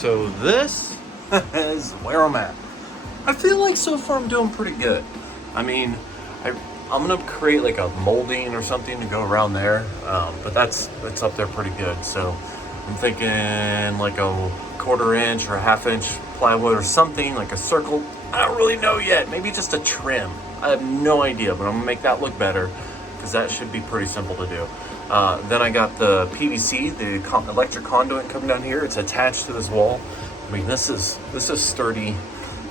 So this is where I'm at. I feel like so far I'm doing pretty good. I mean, I'm gonna create like a molding or something to go around there, but that's up there pretty good. So I'm thinking like a 1/4 inch or a 1/2 inch plywood or something, like a circle. I don't really know yet. Maybe just a trim. I have no idea, but I'm gonna make that look better because that should be pretty simple to do. Then I got the PVC, the electric conduit coming down here. It's attached to this wall. I mean, this is sturdy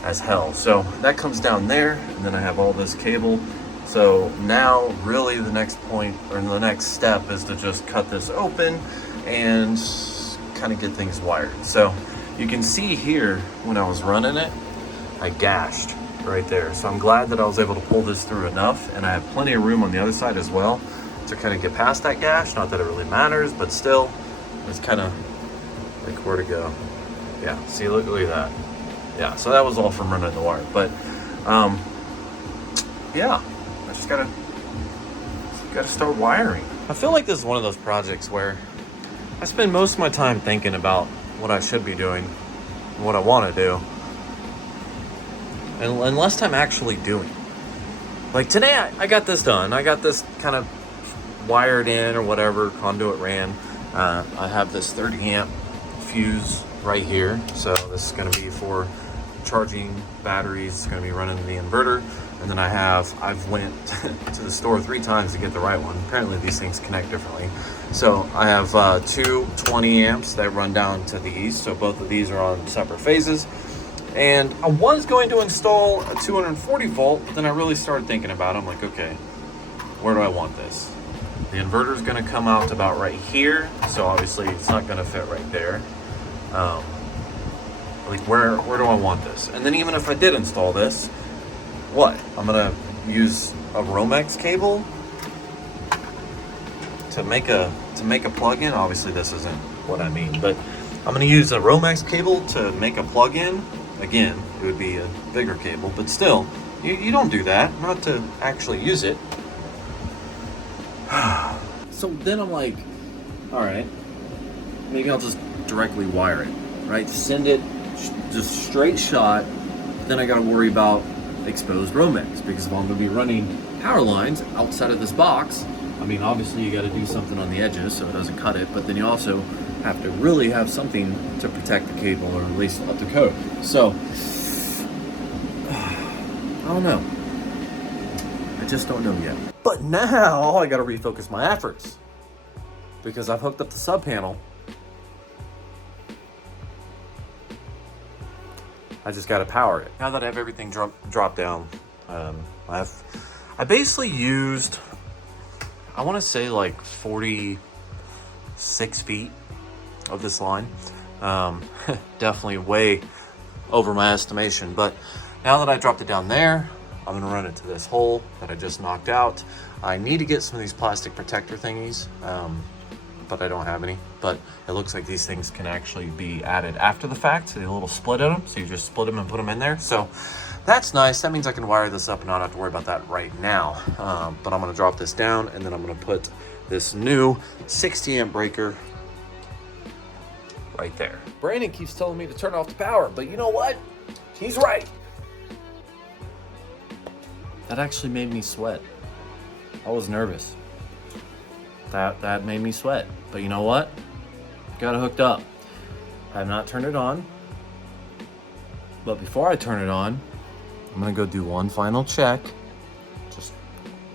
as hell. So that comes down there, and then I have all this cable. So now really the next point, or the next step, is to just cut this open and kind of get things wired. So you can see here when I was running it, I gashed right there. So I'm glad that I was able to pull this through enough, and I have plenty of room on the other side as well to kind of get past that gash. Not that it really matters, but still, it's kind of like where to go. Yeah, see, look at that. Yeah, so that was all from running the wire. But yeah, I just gotta start wiring. I feel like this is one of those projects where I spend most of my time thinking about what I should be doing and what I want to do, and less time actually doing. Like today, I got this done. I got this kind of wired in or whatever, conduit ran. I have this 30 amp fuse right here. So this is going to be for charging batteries. It's going to be running the inverter. And then I've went to the store 3 times to get the right one. Apparently these things connect differently. So I have two 20 amps that run down to the east. So both of these are on separate phases. And I was going to install a 240 volt, but then I really started thinking about it. I'm like, okay, where do I want this? The inverter is going to come out about right here. So obviously it's not going to fit right there. Like where do I want this? And then even if I did install this, what? I'm gonna use a Romex cable to make a plug-in. Obviously this isn't what I mean, but I'm gonna use a Romex cable to make a plug-in. Again, it would be a bigger cable, but still, you don't do that, not to actually use it. So then I'm like, all right, maybe I'll just directly wire it, right? Send it just straight shot. Then I got to worry about exposed Romex, because if I'm going to be running power lines outside of this box, I mean, obviously you got to do something on the edges so it doesn't cut it, but then you also have to really have something to protect the cable, or at least up to code. So I don't know. I just don't know yet. But now I got to refocus my efforts, because I've hooked up the sub panel. I just got to power it. Now that I have everything dropped down, I basically used, I want to say like 46 feet of this line. Definitely way over my estimation. But now that I dropped it down there, I'm going to run it to this hole that I just knocked out. I need to get some of these plastic protector thingies, but I don't have any. But it looks like these things can actually be added after the fact. So a little split in them. So you just split them and put them in there. So that's nice. That means I can wire this up and not have to worry about that right now. But I'm going to drop this down, and then I'm going to put this new 60 amp breaker right there. Brandon keeps telling me to turn off the power, but you know what? He's right. That actually made me sweat. I was nervous. That made me sweat. But you know what? Got it hooked up. I have not turned it on. But before I turn it on, I'm gonna go do one final check. Just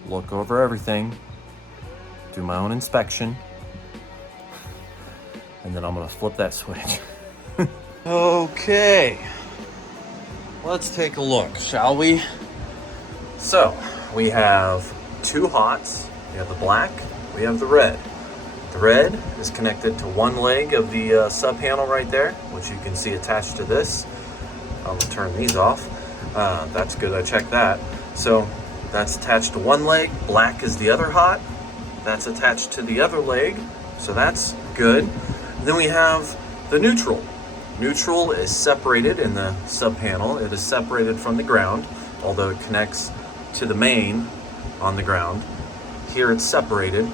look over everything. Do my own inspection. And then I'm gonna flip that switch. Okay. Let's take a look, shall we? So, we have two hots. We have the black, we have the red. The red is connected to one leg of the sub panel right there, which you can see attached to this. I'll turn these off. That's good, I checked that. So that's attached to one leg. Black is the other hot. That's attached to the other leg. So that's good. And then we have the neutral. Neutral is separated in the sub panel. It is separated from the ground, although it connects to the main on the ground. Here it's separated,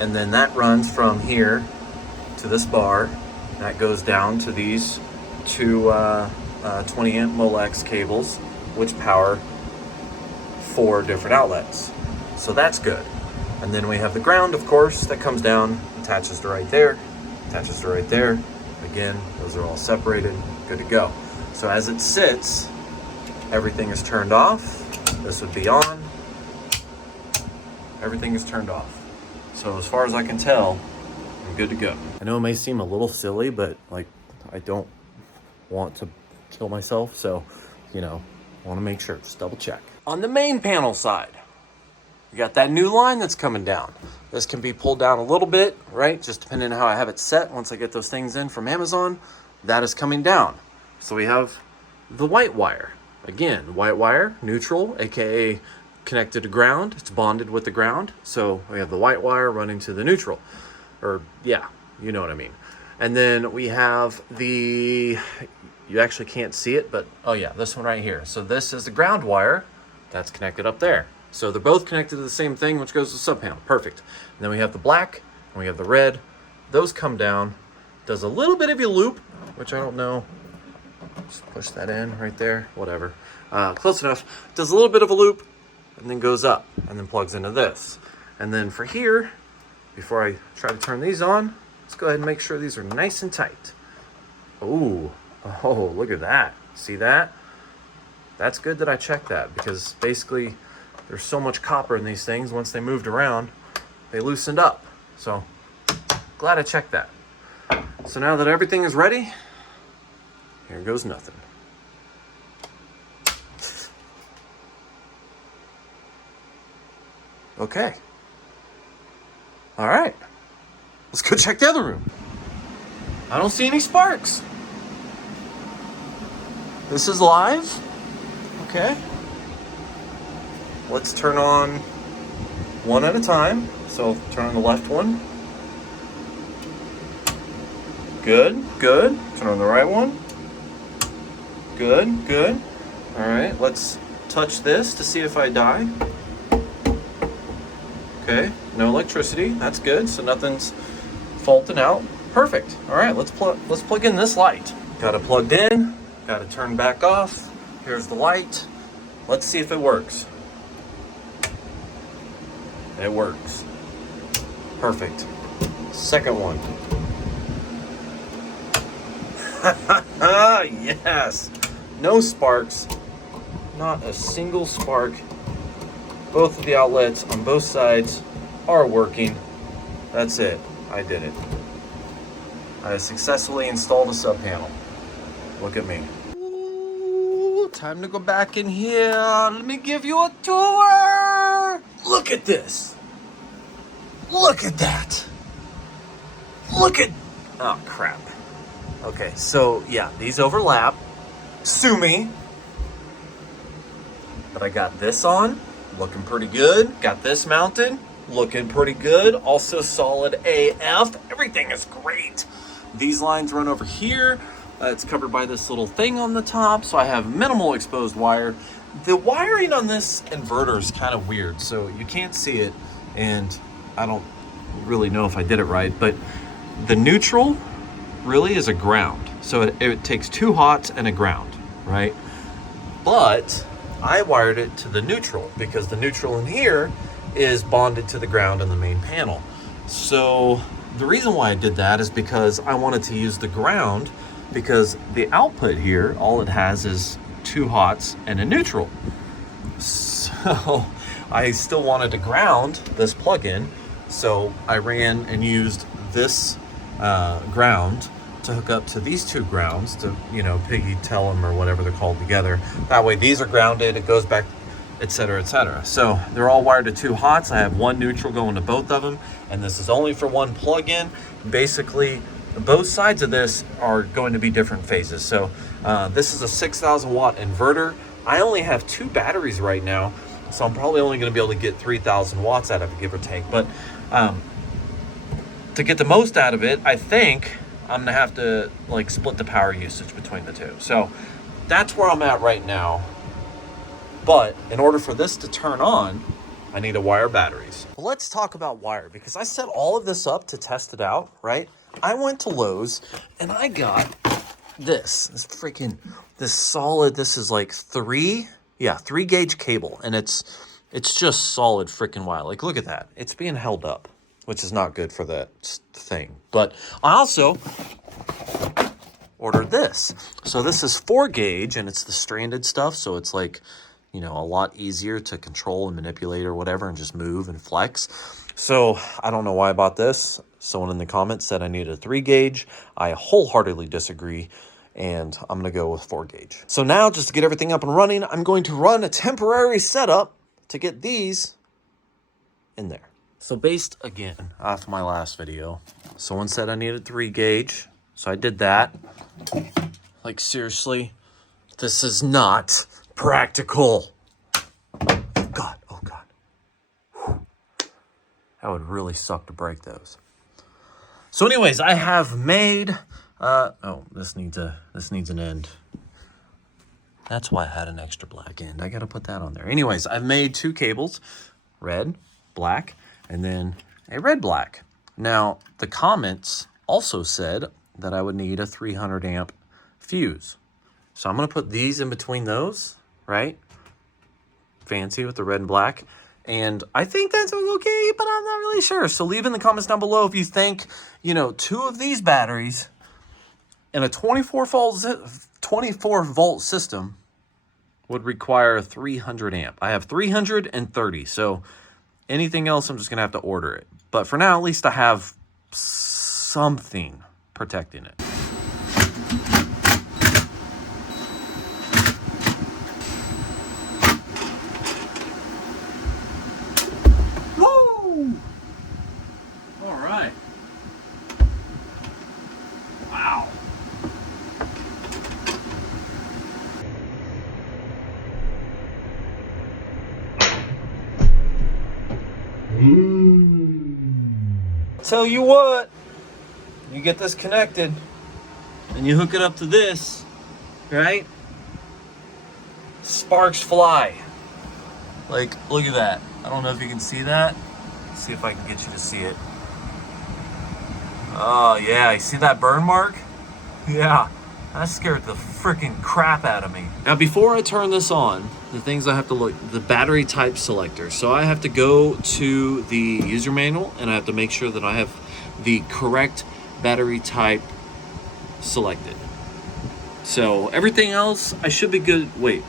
and then that runs from here to this bar. That goes down to these two 20 amp Molex cables, which power 4 different outlets. So that's good. And then we have the ground, of course, that comes down, attaches to right there, attaches to right there. Again, those are all separated, good to go. So as it sits, everything is turned off. This would be on. Everything is turned off. So as far as I can tell, I'm good to go. I know it may seem a little silly, but like, I don't want to kill myself. So, you know, I want to make sure, just double check. On the main panel side, you got that new line that's coming down. This can be pulled down a little bit, right? Just depending on how I have it set. Once I get those things in from Amazon, that is coming down. So we have the white wire. Again, white wire, neutral, AKA connected to ground. It's bonded with the ground. So we have the white wire running to the neutral. Or yeah, you know what I mean. And then we have the, you actually can't see it, but oh yeah, this one right here. So this is the ground wire that's connected up there. So they're both connected to the same thing, which goes to the sub panel. Perfect. And then we have the black and we have the red. Those come down. Does a little bit of a loop, which I don't know. Just push that in right there, whatever. Close enough. Does a little bit of a loop and then goes up and then plugs into this. And then for here, before I try to turn these on, let's go ahead and make sure these are nice and tight. Oh, look at that. See that? That's good that I checked that, because basically there's so much copper in these things. Once they moved around, they loosened up. So glad I checked that. So now that everything is ready, here goes nothing. Okay. All right. Let's go check the other room. I don't see any sparks. This is live. Okay. Let's turn on one at a time. So turn on the left one. Good, good. Turn on the right one. Good, good. All right, let's touch this to see if I die. Okay, no electricity. That's good. So nothing's faulting out. Perfect. All right, let's plug in this light. Got it plugged in. Got it turned back off. Here's the light. Let's see if it works. It works. Perfect. Second one. Yes. No sparks. Not a single spark. Both of the outlets on both sides are working. That's it. I did it. I successfully installed a sub panel. Look at me. Ooh, time to go back in here. Let me give you a tour. Look at this. Look at that. Look at... Oh, crap. Okay, so yeah, these overlap. Sue me. But I got this on. Looking pretty good. Got this mounted. Looking pretty good. Also solid AF. Everything is great. These lines run over here. It's covered by this little thing on the top, so I have minimal exposed wire. The wiring on this inverter is kind of weird, so you can't see it, and I don't really know if I did it right, but the neutral really is a ground. So it takes 2 hots and a ground, right? But I wired it to the neutral because the neutral in here is bonded to the ground in the main panel. So the reason why I did that is because I wanted to use the ground, because the output here, all it has is 2 hots and a neutral. So I still wanted to ground this plug-in, so I ran and used this ground to hook up to these 2 grounds to, you know, piggy tell them or whatever they're called together. That way these are grounded, it goes back, etc., etc. So they're all wired to 2 hots. I have 1 neutral going to both of them, and this is only for 1 plug-in. Basically, both sides of this are going to be different phases. So this is a 6,000 watt inverter. I only have 2 batteries right now, so I'm probably only going to be able to get 3,000 watts out of it, give or take. But to get the most out of it, I think I'm gonna have to like split the power usage between the 2. So that's where I'm at right now. But in order for this to turn on, I need to wire batteries. Well, let's talk about wire, because I set all of this up to test it out, right? I went to Lowe's and I got this solid, this is like 3 gauge cable, and it's just solid freaking wire. Like, look at that. It's being held up, which is not good for that thing. But I also ordered this. So this is 4 gauge, and it's the stranded stuff. So it's like, you know, a lot easier to control and manipulate or whatever, and just move and flex. So I don't know why I bought this. Someone in the comments said I needed a 3 gauge. I wholeheartedly disagree, and I'm going to go with 4 gauge. So now, just to get everything up and running, I'm going to run a temporary setup to get these in there. So based, again, off my last video, someone said I needed 3 gauge. So I did that. Like, seriously, this is not practical. Oh God. Whew. That would really suck to break those. So anyways, I have made, this needs an end. That's why I had an extra black end. I got to put that on there. Anyways, I've made 2 cables, red, black, and then a red black. Now, the comments also said that I would need a 300 amp fuse. So I'm going to put these in between those, right? Fancy with the red and black. And I think that's okay, but I'm not really sure. So leave in the comments down below if you think, you know, 2 of these batteries and a 24 volt system would require a 300 amp. I have 330, so anything else, I'm just going to have to order it. But for now, at least I have something protecting it. Woo! All right. Wow. Tell you what, you get this connected and you hook it up to this, right? Sparks fly. Like, look at that. I don't know if you can see that. Let's see if I can get you to see it. Oh yeah, you see that burn mark? Yeah, that scared the freaking crap out of me. Now, before I turn this on, the things I have to look, the battery type selector. So I have to go to the user manual and I have to make sure that I have the correct battery type selected. So everything else, I should be good. Wait.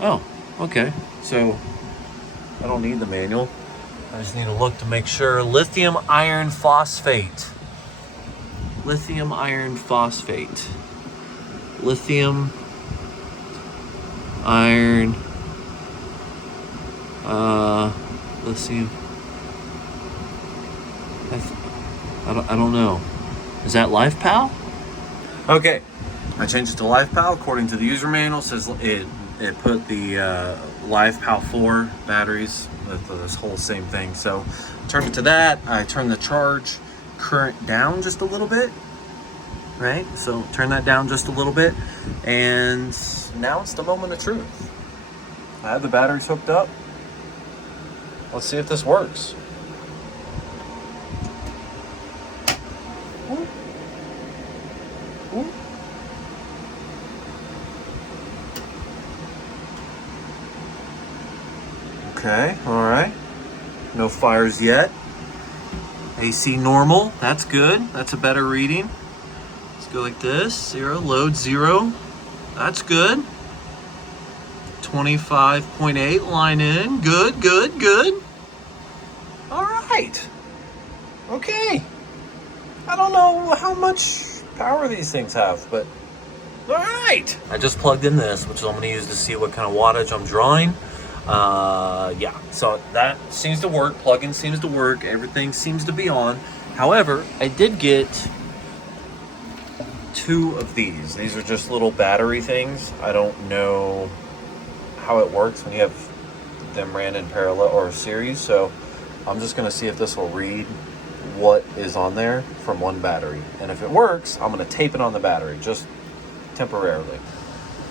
Oh, okay. So I don't need the manual. I just need to look to make sure. Lithium iron phosphate. Lithium iron phosphate. Lithium iron lithium. I don't know. Is that LifePal? Okay, I changed it to LifePal according to the user manual. It says it put the LifePal 4 batteries with this whole same thing. So turned it to that. I turned the charge current down just a little bit, right? So turn that down just a little bit, and now it's the moment of truth. I have the batteries hooked up. Let's see if this works. Ooh. Ooh. Okay, all right. No fires yet. AC normal, that's good. That's a better reading. Let's go like this. 0, load 0. That's good. 25.8, line in. Good, good, good. All right. Okay. I don't know how much power these things have, but all right. I just plugged in this, which I'm going to use to see what kind of wattage I'm drawing. Yeah, so that seems to work. Plug-in seems to work. Everything seems to be on. However, I did get 2 of these. These are just little battery things. I don't know how it works when you have them ran in parallel or series, so I'm just going to see if this will read what is on there from one battery. And if it works, I'm going to tape it on the battery, just temporarily.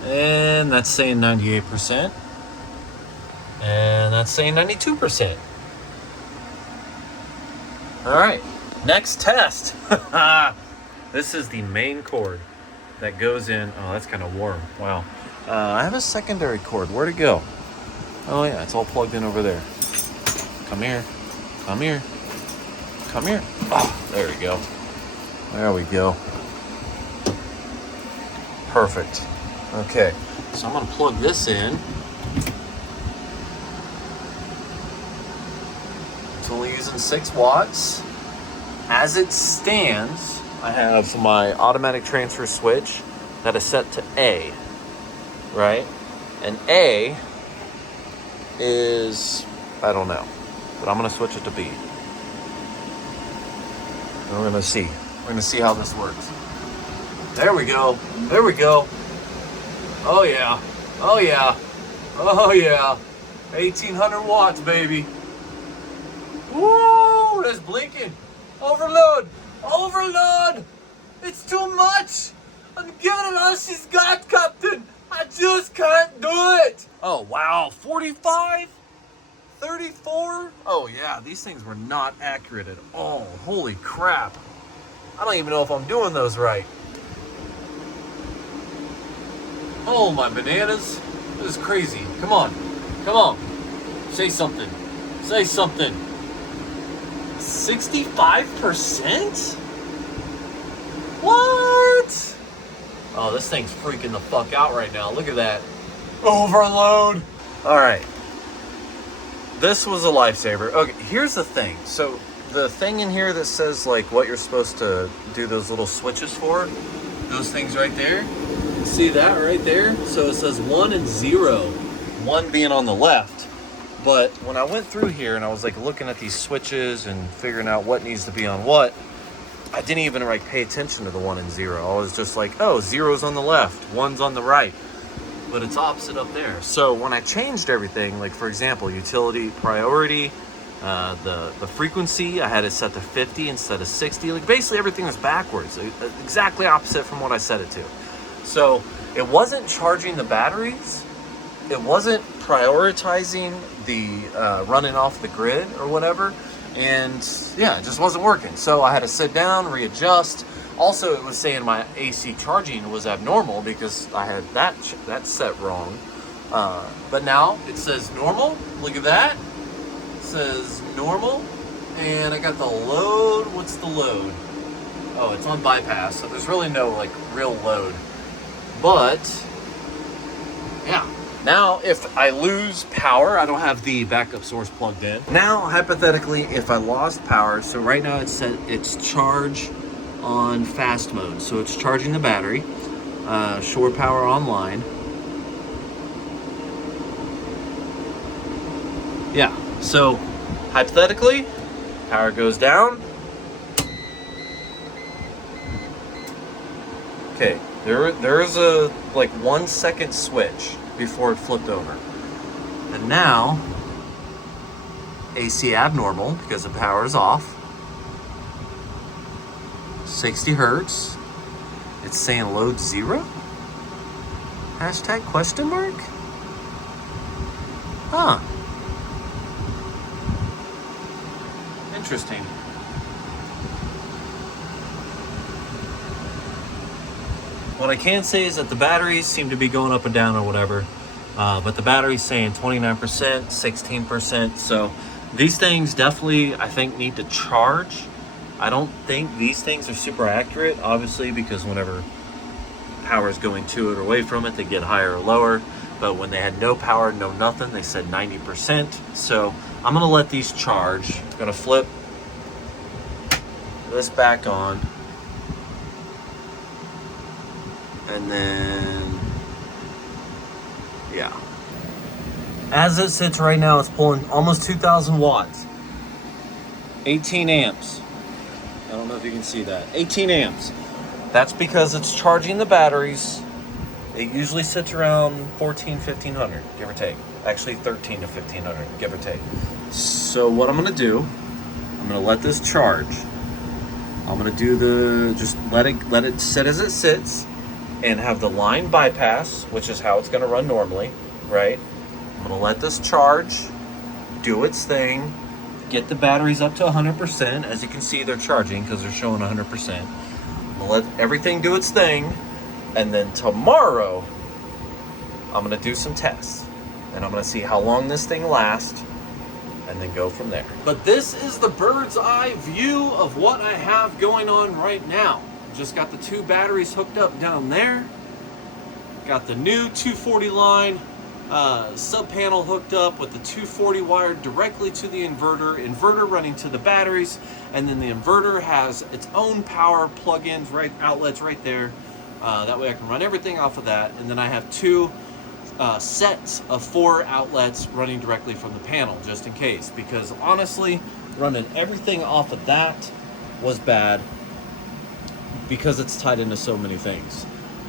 And that's saying 98%. And that's saying 92%. All right, next test. This is the main cord. that goes in. Oh, that's kind of warm. Wow. I have a secondary cord. Where'd it go? Oh yeah, it's all plugged in over there. Come here. Come here. Come here. Oh, there we go. There we go. Perfect. Okay, so I'm gonna plug this in. It's only using 6 watts. As it stands, I have my automatic transfer switch that is set to A, right? And A is, I don't know, but I'm gonna switch it to B. And we're gonna see. We're gonna see how this works. There we go. There we go. Oh yeah. Oh yeah. Oh yeah. 1800 watts, baby. Woo! That's blinking. Overload. Overload. It's too much. I'm giving it all she's got, Captain. I just can't do it. Oh wow. 45? 34? Oh yeah, these things were not accurate at all. Holy crap. I don't even know if I'm doing those right. Oh my bananas. This is crazy. Come on. Come on. Say something. Say something. 65%? What? Oh, this thing's freaking the fuck out right now. Look at that. Overload. All right. This was a lifesaver. Okay, here's the thing. So the thing in here that says like what you're supposed to do those little switches for, those things right there. See that right there? So it says 1 and 0, 1 being on the left. But when I went through here and I was like looking at these switches and figuring out what needs to be on what, I didn't even like pay attention to the 1 and 0. I was just like, oh, 0's on the left, 1's on the right. But it's opposite up there. So when I changed everything, like for example, utility priority, the frequency, I had it set to 50 instead of 60. Like basically everything was backwards, exactly opposite from what I set it to. So it wasn't charging the batteries. It wasn't prioritizing the running off the grid or whatever. And yeah, it just wasn't working. So I had to sit down, readjust. Also, it was saying my AC charging was abnormal because I had that set wrong. But now it says normal. Look at that. It says normal. And I got the load. What's the load? Oh, it's on bypass. So there's really no like real load. But yeah. Now, if I lose power, I don't have the backup source plugged in. Now, hypothetically, if I lost power, so right now it's set, it's charge on fast mode. So it's charging the battery, shore power online. Yeah, so hypothetically, power goes down. Okay, there's a like 1 second switch before it flipped over. And now, AC abnormal because the power is off. 60 hertz. It's saying load 0? Hashtag question mark? Huh. Interesting. What I can say is that the batteries seem to be going up and down or whatever, but the battery's saying 29%, 16%. So these things definitely, I think, need to charge. I don't think these things are super accurate, obviously, because whenever power is going to it or away from it, they get higher or lower. But when they had no power, no nothing, they said 90%. So I'm gonna let these charge. I'm gonna flip this back on. And then, yeah. As it sits right now, it's pulling almost 2,000 watts. 18 amps. I don't know if you can see that. 18 amps. That's because it's charging the batteries. It usually sits around 1,1500, give or take. Actually, 13 to 1,500, give or take. So what I'm gonna do, I'm gonna let this charge. I'm gonna do just let it sit as it sits, and have the line bypass, which is how it's gonna run normally, right? I'm gonna let this charge, do its thing, get the batteries up to 100%. As you can see, they're charging because they're showing 100%. I'm gonna let everything do its thing, And then tomorrow, I'm gonna do some tests. And I'm gonna see how long this thing lasts, and then go from there. But this is the bird's eye view of what I have going on right now. Just got the 2 batteries hooked up down there. Got the new 240 line sub panel hooked up with the 240 wired directly to the inverter running to the batteries, and then the inverter has its own power plug-ins, outlets right there. That way I can run everything off of that, and then I have 2 sets of 4 outlets running directly from the panel, just in case, because honestly, running everything off of that was bad because it's tied into so many things.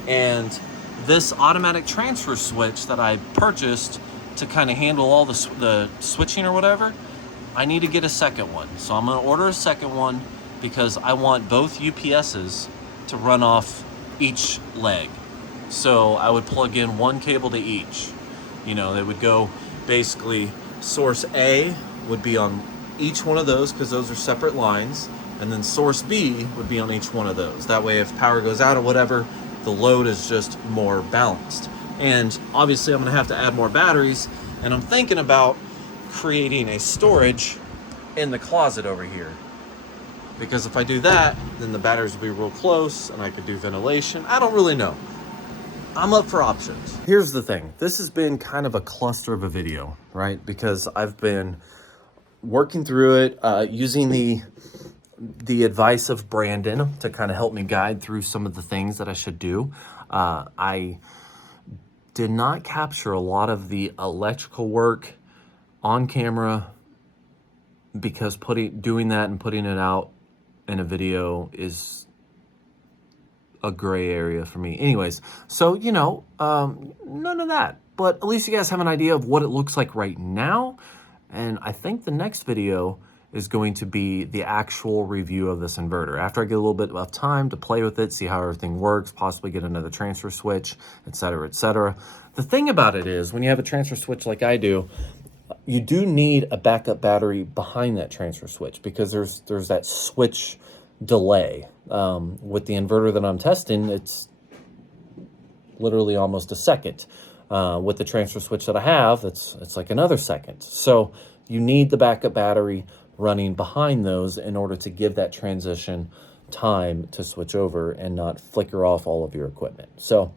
And this automatic transfer switch that I purchased to kind of handle all the switching or whatever, I need to get a second one. So I'm gonna order a second one because I want both UPSs to run off each leg. So I would plug in 1 cable to each. You know, they would go basically, source A would be on each one of those because those are separate lines, and then source B would be on each one of those. That way if power goes out or whatever, the load is just more balanced. And obviously I'm gonna have to add more batteries, and I'm thinking about creating a storage in the closet over here. Because if I do that, then the batteries will be real close and I could do ventilation. I don't really know. I'm up for options. Here's the thing. This has been kind of a cluster of a video, right? Because I've been working through it, using the advice of Brandon to kind of help me guide through some of the things that I should do. I did not capture a lot of the electrical work on camera because doing that and putting it out in a video is a gray area for me. Anyways, so, you know, none of that. But at least you guys have an idea of what it looks like right now. And I think the next video is going to be the actual review of this inverter. After I get a little bit of time to play with it, see how everything works, possibly get another transfer switch, etc., etc. The thing about it is, when you have a transfer switch like I do, you do need a backup battery behind that transfer switch because there's that switch delay. With the inverter that I'm testing, it's literally almost a second. With the transfer switch that I have, it's like another second. So you need the backup battery running behind those in order to give that transition time to switch over and not flicker off all of your equipment. So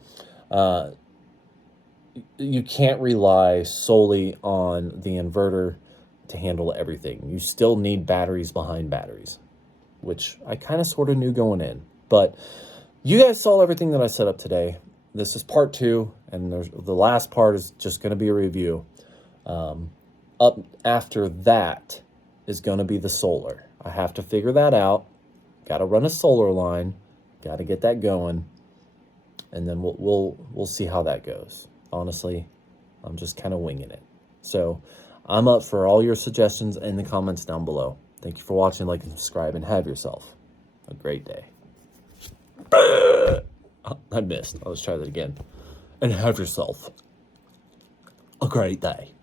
you can't rely solely on the inverter to handle everything. You still need batteries behind batteries, which I kind of sort of knew going in. But you guys saw everything that I set up today. This is part 2, and the last part is just going to be a review. Up after that is going to be the solar. I have to figure that out. Got to run a solar line. Got to get that going, and then we'll see how that goes. Honestly, I'm just kind of winging it. So I'm up for all your suggestions in the comments down below. Thank you for watching, like, and subscribe, and have yourself a great day. I missed. Let's try that again. And have yourself a great day.